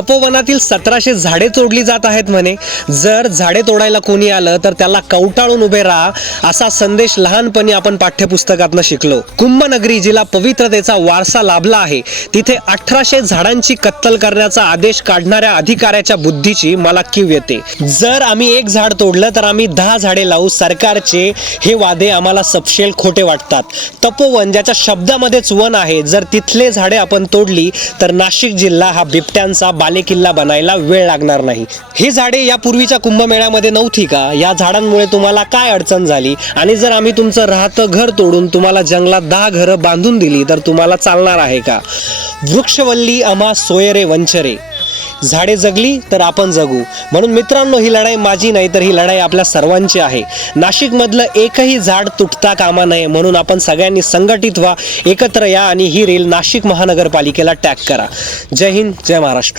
तपोवनातील 1700 झाडे तोडली जात आहेत म्हणे. जर झाडे तोडायला कोणी आलं तर त्याला कवटाळून उभे राहा असा संदेश लहानपणी आपण पाठ्यपुस्तकातनं शिकलो. कुंभनगरी जिला पवित्रतेचा वारसा लाभला आहे तिथे 1800 झाडांची कत्तल करण्याचा आदेश काढणाऱ्या अधिकाऱ्याच्या बुद्धीची मला कीव येते. जर आम्ही एक झाड तोडलं तर आम्ही 10 झाडे लावू सरकारचे हे वादे आम्हाला सपशेल खोटे वाटतात. तपोवन ज्याच्या शब्दामध्येच वन आहे, जर तिथले झाडे आपण तोडली तर नाशिक जिल्हा हा बिबट्यांचा बालेकिल्ला बनायला वेळ लागणार नाही. ही झाडे या पूर्वीच्या कुंभमेळ्यामध्ये नव्हती का? या झाडांमुळे तुम्हाला काय अडचण झाली? आणि जर आम्ही तुमचं राहतं घर तोडून तुम्हाला जंगलात 10 घरं बांधून दिली तर तुम्हाला चालणार आहे का? वृक्षवल्ली आम्हा सोयरे वंचरे. झाडे जगली तर आपण जगू. म्हणून मित्रांनो, ही लढाई माझी नाही तर ही लढाई आपल्या सर्वांची आहे. नाशिकमधलं एकही झाड तुटता कामा नये म्हणून आपण सगळ्यांनी संघटित व्हा, एकत्र या आणि ही रील नाशिक महानगरपालिकेला टॅग करा. जय हिंद, जय महाराष्ट्र.